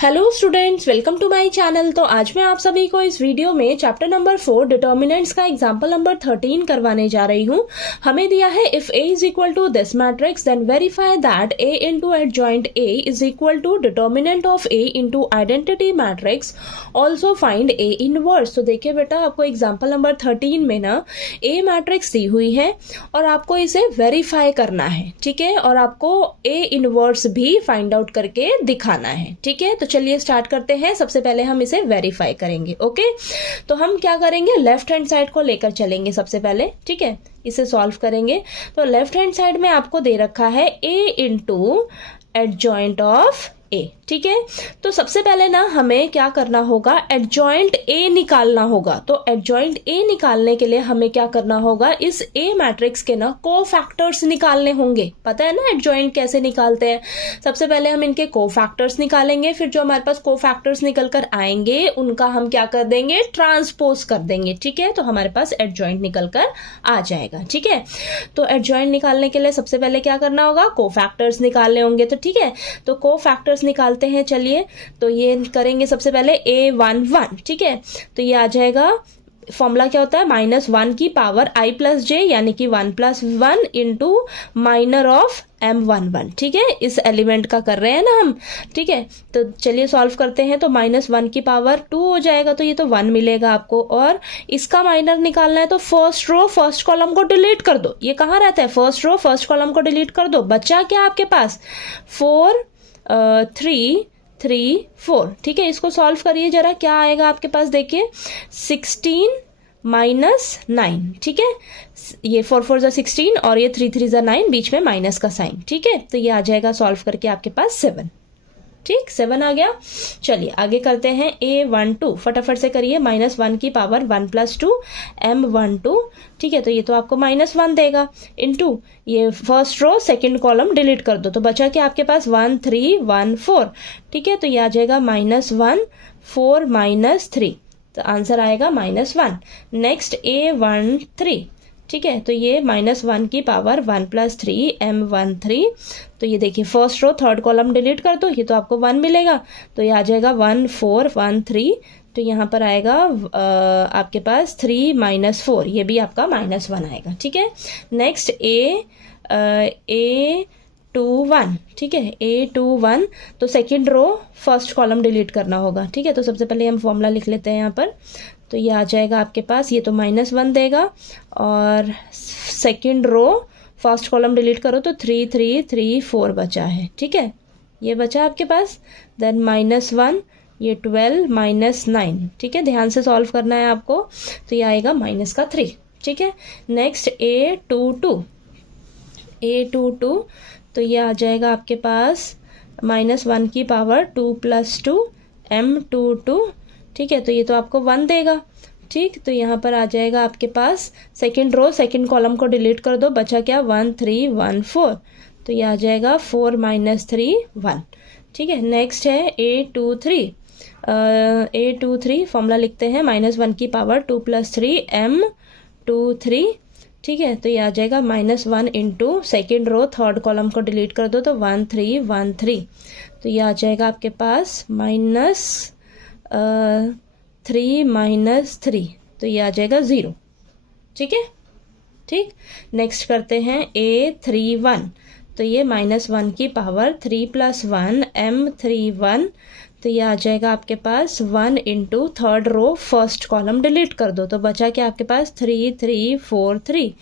Hello students, welcome to my channel. तो आज मैं आप सभी को इस वीडियो में चैप्टर नंबर 4 डिटर्मिनेंट्स का एग्जांपल नंबर 13 करवाने जा रही हूँ। हमें दिया है if A is equal to this matrix then verify that A into adjoint A is equal to determinant of A into identity matrix, also find A inverse. तो देखिए बेटा, आपको एग्जाम्पल नंबर 13 में ना A मैट्रिक्स दी हुई है और आपको इसे वेरीफाई करना है, ठीक है, और आपको A इनवर्स भी फाइंड आउट करके दिखाना है, ठीक है। तो चलिए स्टार्ट करते हैं। सबसे पहले हम इसे वेरीफाई करेंगे। ओके, तो हम क्या करेंगे, लेफ्ट हैंड साइड को लेकर चलेंगे सबसे पहले, ठीक है। इसे सॉल्व करेंगे तो लेफ्ट हैंड साइड में आपको दे रखा है A into adjoint of A, ठीक है। तो सबसे पहले ना हमें क्या करना होगा, एडजॉइंट A निकालना होगा। तो एडजॉइंट A निकालने के लिए हमें क्या करना होगा, इस A मैट्रिक्स के ना कोफैक्टर्स निकालने होंगे। पता है ना एडजॉइंट कैसे निकालते हैं। सबसे पहले हम इनके कोफैक्टर्स निकालेंगे, फिर जो हमारे पास कोफैक्टर्स निकल कर आएंगे उनका हम क्या कर देंगे, ट्रांसपोज कर देंगे, ठीक है। तो हमारे पास एडजॉइंट निकल कर आ जाएगा, ठीक है। तो एडजॉइंट निकालने के लिए सबसे पहले क्या करना होगा, कोफैक्टर्स निकालने होंगे। तो ठीक है, तो कोफैक्टर्स निकालते हैं। चलिए, तो ये करेंगे सबसे पहले A11, ठीक है। तो ये आ जाएगा, फॉर्मूला क्या होता है, -1 की पावर I प्लस जे, यानी कि 1 + 1 इंटू माइनर ऑफ M11, ठीक है। इस एलिमेंट का कर रहे हैं ना हम, ठीक है। तो चलिए सॉल्व करते हैं। तो -1 की पावर 2 हो जाएगा, तो ये तो 1 मिलेगा आपको। और इसका माइनर निकालना है तो फर्स्ट रो फर्स्ट कॉलम को डिलीट कर दो। ये कहाँ रहता है, फर्स्ट रो फर्स्ट कॉलम को डिलीट कर दो। बचा क्या आपके पास, 4 3 3 4, ठीक है। इसको सॉल्व करिए जरा, क्या आएगा आपके पास, देखिए 16 - 9, ठीक है। ये 4 4 = 16 और ये 3 3 = 9, बीच में माइनस का साइन, ठीक है। तो ये आ जाएगा सॉल्व करके आपके पास 7, ठीक, 7 आ गया। चलिए आगे करते हैं। A12 फटाफट से करिए, -1 की पावर 1 + 2 M12, ठीक है। तो ये तो आपको -1 देगा, इनटू ये first row second column delete कर दो। तो बचा क्या आपके पास, 1 3 1 4, ठीक है। तो ये आ जाएगा -1 4 -3, तो आंसर आएगा -1। नेक्स्ट A13, ठीक है। तो ये -1 की पावर 1 + 3 M13, तो ये देखिए first row third column delete कर दो, ये तो आपको 1 मिलेगा। तो ये आ जाएगा 1 4 1 3, तो यहाँ पर आएगा आपके पास 3 - 4, ये भी आपका -1 आएगा, ठीक है। नेक्स्ट A21, ठीक है, A21, तो second row first column delete करना होगा, ठीक है। तो सबसे पहले हम फॉर्मूला लिख लेते हैं यहाँ पर। तो ये आ जाएगा आपके पास, ये तो -1 देगा, और second row first column delete करो तो 3 3 3 4 बचा है, ठीक है। ये बचा आपके पास, देन -1, ये 12 -9, ठीक है। ध्यान से सॉल्व करना है आपको। तो ये आएगा -3, ठीक है। नेक्स्ट A22, तो ये आ जाएगा आपके पास -1 की पावर 2 + 2 M22, ठीक है। तो ये तो आपको 1 देगा, ठीक। तो यहाँ पर आ जाएगा आपके पास सेकंड रो सेकंड कॉलम को डिलीट कर दो, बचा क्या, 1 3 1 4, तो ये आ जाएगा 4 - 3 1, ठीक है। नेक्स्ट है A23, फॉर्मूला लिखते हैं, -1 की पावर 2 + 3 M23, ठीक है। तो ये आ जाएगा -1 into second row third column को डिलीट कर दो, तो 1 3 1 3, तो ये आ जाएगा आपके पास -3 - 3, तो ये आ जाएगा 0, ठीक है, ठीक। नेक्स्ट करते हैं A31, तो ये -1 की पावर 3 + 1 M31, तो ये आ जाएगा आपके पास 1 into third row first column delete कर दो, तो बचा क्या आपके पास, 3 3 4 3,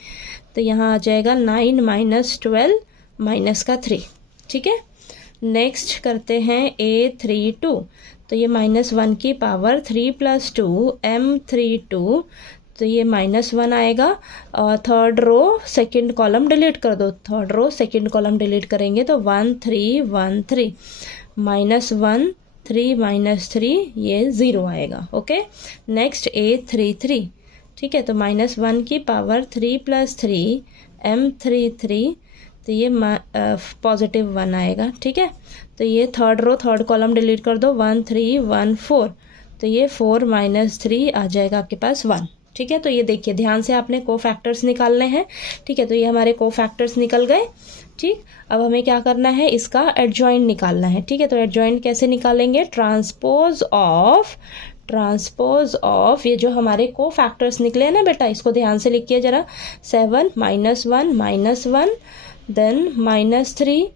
तो यहाँ आ जाएगा 9 - 12 -3, ठीक है। नेक्स्ट करते हैं A32, तो ये -1 की पावर 3 + 2 M32, तो ये -1 आएगा, और third row second column delete कर दो, third row second column delete करेंगे तो 1 3 1 3, -1 3 -3, ये 0 आएगा, ओके। नेक्स्ट A33, ठीक है। तो -1 की पावर 3 + 3 M33, तो ये +1 आएगा, ठीक है। तो ये third row third column delete कर दो, 1 3 1 4, तो ये 4 - 3 आ जाएगा आपके पास 1, ठीक है। तो ये देखिए ध्यान से आपने कोफैक्टर्स निकालने हैं, ठीक है। तो ये हमारे कोफैक्टर्स निकल गए। ठीक, अब हमें क्या करना है, इसका एडजॉइंट निकालना है। ठीक है, तो एडजॉइंट कैसे निकालेंगे, ट्रांसपोज ऑफ ये जो हमारे को फैक्टर्स निकले हैं ना बेटा, इसको ध्यान से लिखिए जरा, 7 -1 देन -3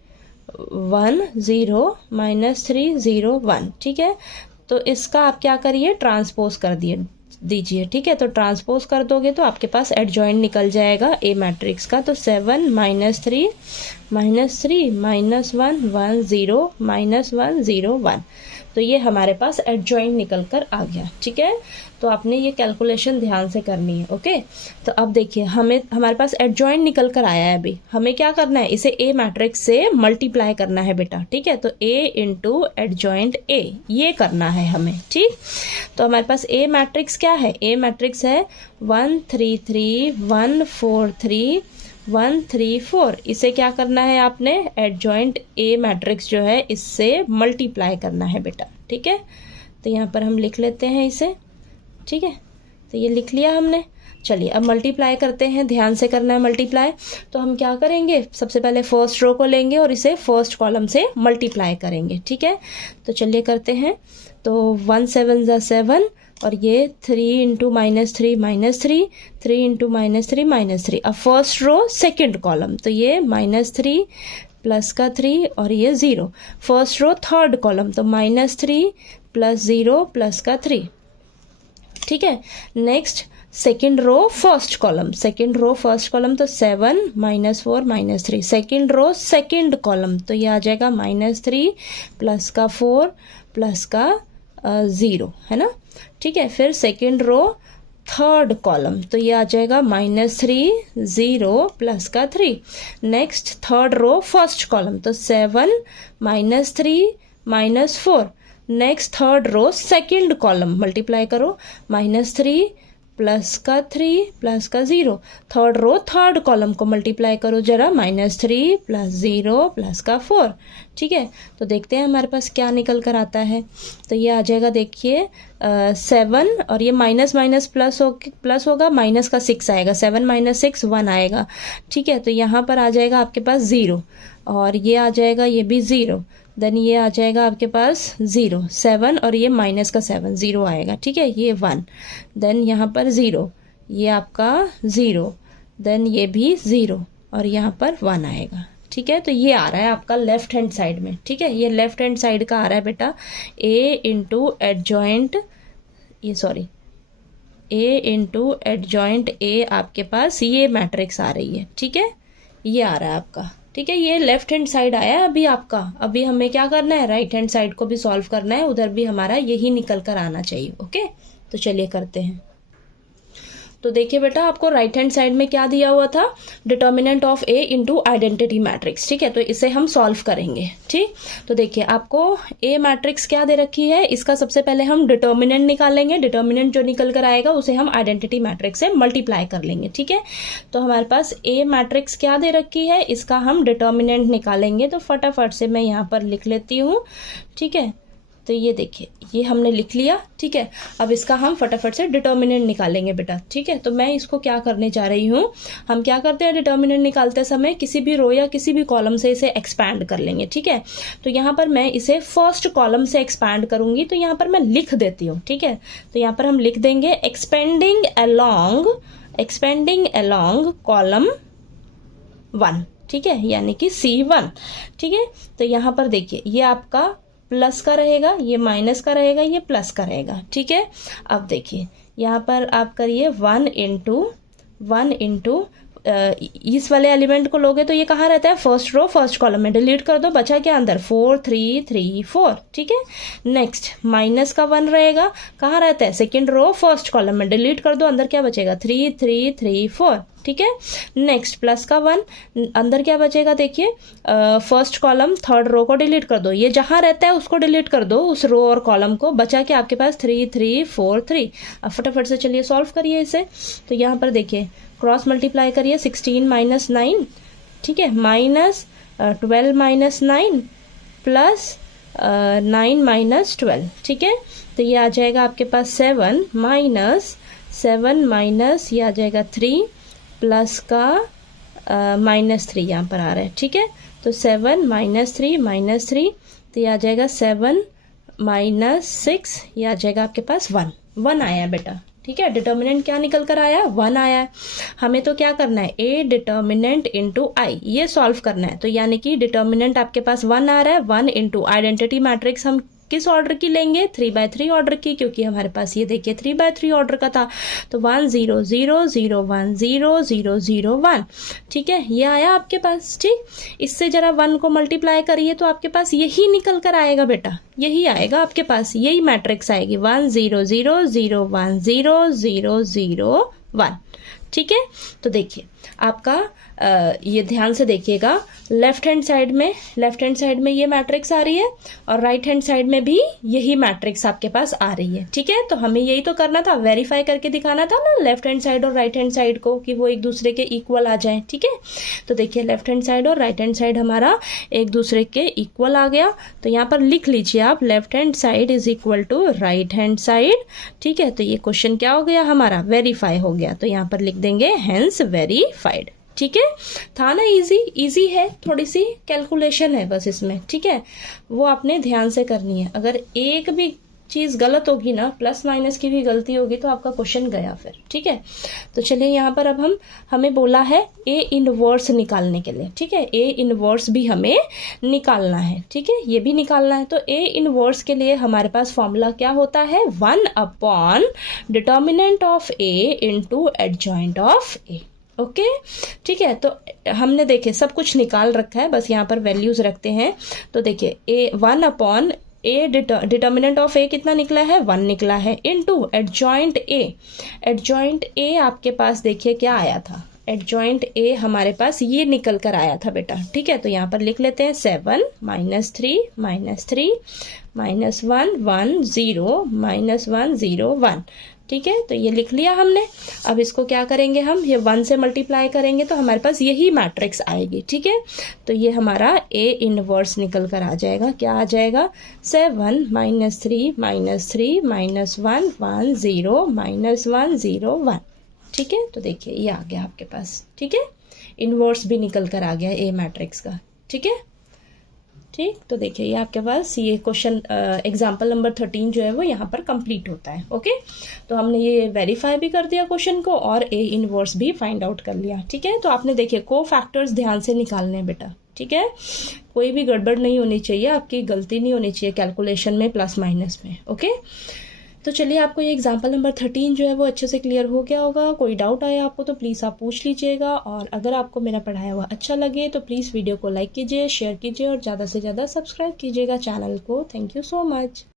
1 0 -3 0 1। ठीक है, तो इसका आप क्या करिए, ट्रांसपोज कर दीजिए। ठीक है, तो ट्रांसपोज कर दोगे तो आपके पास एडजॉइंट निकल जाएगा ए मैट्रिक्स का। तो 7 -3 -3 -1 1 0 -1 0 1, तो ये हमारे पास एडजॉइंट निकल कर आ गया। ठीक है, तो आपने ये कैलकुलेशन ध्यान से करनी है। ओके, तो अब देखिए हमारे पास एडजॉइंट निकल कर आया है। अभी हमें क्या करना है, इसे ए मैट्रिक्स से मल्टीप्लाई करना है बेटा। ठीक है, तो ए इंटू एडजॉइंट ए, ये करना है हमें। ठीक, तो हमारे पास ए मैट्रिक्स क्या है, ए मैट्रिक्स है 1 3 3 1 4 3 1 3 4। इसे क्या करना है, आपने एडजॉइंट ए मैट्रिक्स जो है इससे मल्टीप्लाई करना है बेटा। ठीक है, तो यहाँ पर हम लिख लेते हैं इसे। ठीक है, तो ये लिख लिया हमने। चलिए अब मल्टीप्लाई करते हैं, ध्यान से करना है मल्टीप्लाई। तो हम क्या करेंगे, सबसे पहले फर्स्ट रो को लेंगे और इसे फर्स्ट कॉलम से मल्टीप्लाई करेंगे। ठीक है, तो चलिए करते हैं। तो 1 7 ज़ा 7 और ये 3 इंटू -3 -3 3 इंटू -3 -3। अब फर्स्ट रो सेकेंड कॉलम, तो ये -3 प्लस का 3 और ये 0। फर्स्ट रो थर्ड कॉलम, तो -3 प्लस 0 प्लस का 3। ठीक है, next second row first column, तो 7 -4 -3। सेकेंड रो सेकेंड कॉलम, तो ये आ जाएगा -3 प्लस का 4 प्लस का 0, है ना। ठीक है, फिर सेकेंड रो थर्ड कॉलम, तो ये आ जाएगा -3 0 प्लस का 3। Next third row first column, तो 7 -3 -4। Next third row second column, multiply करो, -3 प्लस का 3 प्लस का 0। थर्ड रो थर्ड कॉलम को मल्टीप्लाई करो जरा, -3 प्लस 0 प्लस का 4। ठीक है, तो देखते हैं हमारे पास क्या निकल कर आता है। तो ये आ जाएगा, देखिए 7 और ये माइनस माइनस प्लस होगा, माइनस का 6 आएगा, 7 - 6 1 आएगा। ठीक है, तो यहाँ पर आ जाएगा आपके पास 0 और ये आ जाएगा, ये भी 0, देन ये आ जाएगा आपके पास 0 7 और ये माइनस का 7 0 आएगा। ठीक है, ये 1, देन यहाँ पर 0, ये आपका 0, देन ये भी 0 और यहाँ पर 1 आएगा। ठीक है, तो ये आ रहा है आपका लेफ्ट हैंड साइड में। ठीक है, ये लेफ्ट हैंड साइड का आ रहा है बेटा, ए इंटू एडजॉइंट ए आपके पास ये मैट्रिक्स आ रही है। ठीक है, ये आ रहा है आपका। ठीक है, ये लेफ्ट हैंड साइड आया है अभी आपका। अभी हमें क्या करना है, राइट हैंड साइड को भी सॉल्व करना है, उधर भी हमारा यही निकल कर आना चाहिए। ओके, तो चलिए करते हैं। तो देखिए बेटा, आपको राइट हैंड साइड में क्या दिया हुआ था, determinant of A into identity matrix. ठीक है, तो इसे हम सॉल्व करेंगे। ठीक, तो देखिए आपको ए मैट्रिक्स क्या दे रखी है, इसका सबसे पहले हम डिटर्मिनेंट निकालेंगे। डिटर्मिनेंट जो निकल कर आएगा उसे हम आइडेंटिटी मैट्रिक्स से मल्टीप्लाई कर लेंगे। ठीक है, तो हमारे पास ए मैट्रिक्स क्या दे रखी है, इसका हम डिटर्मिनेंट निकालेंगे। तो फटाफट से मैं यहाँ पर लिख लेती हूँ। ठीक है, तो ये देखिए, ये हमने लिख लिया। ठीक है, अब इसका हम फटाफट से डिटर्मिनेंट निकालेंगे बेटा। ठीक है, तो मैं इसको क्या करने जा रही हूँ, हम क्या करते हैं, डिटर्मिनेंट निकालते समय किसी भी रो या किसी भी कॉलम से इसे एक्सपैंड कर लेंगे। ठीक है, तो यहाँ पर मैं इसे फर्स्ट कॉलम से एक्सपैंड करूंगी, तो यहाँ पर मैं लिख देती हूँ। ठीक है, तो यहाँ पर हम लिख देंगे एक्सपेंडिंग अलोंग कॉलम 1। ठीक है, यानी कि C1। ठीक है, तो यहाँ पर देखिए, ये आपका प्लस का रहेगा, ये माइनस का रहेगा, ये प्लस का रहेगा। ठीक है, अब देखिए यहाँ पर आप करिए 1 इंटू इस वाले एलिमेंट को लोगे तो ये कहाँ रहता है, फर्स्ट रो फर्स्ट कॉलम में, डिलीट कर दो, बचा क्या अंदर 4 3 3 4। ठीक है, नेक्स्ट माइनस का 1 रहेगा, कहाँ रहता है, सेकेंड रो फर्स्ट कॉलम में, डिलीट कर दो, अंदर क्या बचेगा 3 3 3 4। ठीक है, नेक्स्ट प्लस का 1, अंदर क्या बचेगा, देखिए फर्स्ट कॉलम थर्ड रो को डिलीट कर दो, ये जहां रहता है उसको डिलीट कर दो, उस रो और कॉलम को, बचा के आपके पास 3 3 4 3। अब फटाफट से चलिए सॉल्व करिए इसे। तो यहाँ पर देखिए क्रॉस मल्टीप्लाई करिए, 16 - 9। ठीक है, -12 - 9 प्लस 9 - 12। ठीक है, तो ये आ जाएगा आपके पास 7 माइनस ये आ जाएगा 3 प्लस का -3 यहाँ पर आ रहा है, ठीक है। तो 7 -3 तो ये आ जाएगा 7 -6, ये आ जाएगा आपके पास 1 आया बेटा, ठीक है। डिटर्मिनेंट क्या निकल कर आया, 1 आया। हमें तो क्या करना है, ए डिटर्मिनेंट इंटू आई, ये सॉल्व करना है। तो यानी कि डिटर्मिनेंट आपके पास 1 आ रहा है, 1 इंटू आइडेंटिटी मैट्रिक्स हम किस ऑर्डर की लेंगे, 3/3 ऑर्डर की, क्योंकि हमारे पास ये देखिए 3/3 ऑर्डर का था। तो 1 0 0 0 1 0 0 0 1, ठीक है, ये आया आपके पास, ठीक। इससे जरा 1 को मल्टीप्लाई करिए तो आपके पास यही निकल कर आएगा बेटा, यही आएगा आपके पास, यही मैट्रिक्स आएगी 1 0 0 0 1 0 0 0 1, ठीक है। तो देखिए आपका ये ध्यान से देखिएगा, लेफ्ट हैंड साइड में ये मैट्रिक्स आ रही है और राइट हैंड साइड में भी यही मैट्रिक्स आपके पास आ रही है, ठीक है। तो हमें यही तो करना था, वेरीफाई करके दिखाना था ना लेफ्ट हैंड साइड और राइट हैंड साइड को, कि वो एक दूसरे के इक्वल आ जाए, ठीक है। तो देखिए लेफ्ट हैंड साइड और राइट हैंड साइड हमारा एक दूसरे के इक्वल आ गया। तो यहाँ पर लिख लीजिए आप, left hand side is equal to right hand side, ठीक है। तो ये क्वेश्चन क्या हो गया हमारा, वेरीफाई हो गया। तो यहाँ पर लिख देंगे हेंस वेरीफाइड, ठीक है। था ना इजी है, थोड़ी सी कैलकुलेशन है बस इसमें, ठीक है। वो आपने ध्यान से करनी है। अगर एक भी चीज़ गलत होगी ना, प्लस माइनस की भी गलती होगी, तो आपका क्वेश्चन गया फिर, ठीक है। तो चलिए यहाँ पर अब हमें बोला है ए इनवर्स निकालने के लिए, ठीक है। ए इनवर्स भी हमें निकालना है, ठीक है, ये भी निकालना है। तो ए इनवर्स के लिए हमारे पास फॉर्मूला क्या होता है, 1 determinant of A into adjoint of A, okay, ठीक है। तो हमने देखे सब कुछ निकाल रखा है, बस यहाँ पर वैल्यूज रखते हैं। तो देखिए 1 ए डिटर्मिनेंट ऑफ ए कितना निकला है, 1 निकला है, इनटू एडजॉइंट ए आपके पास देखिए क्या आया था, एडजॉइंट ए हमारे पास ये निकल कर आया था बेटा, ठीक है। तो यहाँ पर लिख लेते हैं 7 -3 -1 1 0 -1 0 1, ठीक है। तो ये लिख लिया हमने। अब इसको क्या करेंगे, हम ये 1 से मल्टीप्लाई करेंगे तो हमारे पास यही मैट्रिक्स आएगी, ठीक है। तो ये हमारा ए इनवर्स निकल कर आ जाएगा, क्या आ जाएगा, 7 -3 -1 1 0 -1 0 1, ठीक है। तो देखिए ये आ गया आपके पास, ठीक है, इनवर्स भी निकल कर आ गया ए मैट्रिक्स का, ठीक है, ठीक। तो देखिए ये आपके पास ये क्वेश्चन एग्जाम्पल नंबर 13 जो है वो यहाँ पर कंप्लीट होता है, ओके। तो हमने ये वेरीफाई भी कर दिया क्वेश्चन को और ए इनवर्स भी फाइंड आउट कर लिया, ठीक है। तो आपने देखिए को फैक्टर्स ध्यान से निकालने हैं बेटा, ठीक है, कोई भी गड़बड़ नहीं होनी चाहिए, आपकी गलती नहीं होनी चाहिए कैलकुलेशन में, प्लस माइनस में, ओके। तो चलिए आपको ये एग्जाम्पल नंबर 13 जो है वो अच्छे से क्लियर हो गया होगा। कोई डाउट आया आपको तो प्लीज़ आप पूछ लीजिएगा, और अगर आपको मेरा पढ़ाया हुआ अच्छा लगे तो प्लीज़ वीडियो को लाइक कीजिए, शेयर कीजिए और ज़्यादा से ज़्यादा सब्सक्राइब कीजिएगा चैनल को। Thank you so much.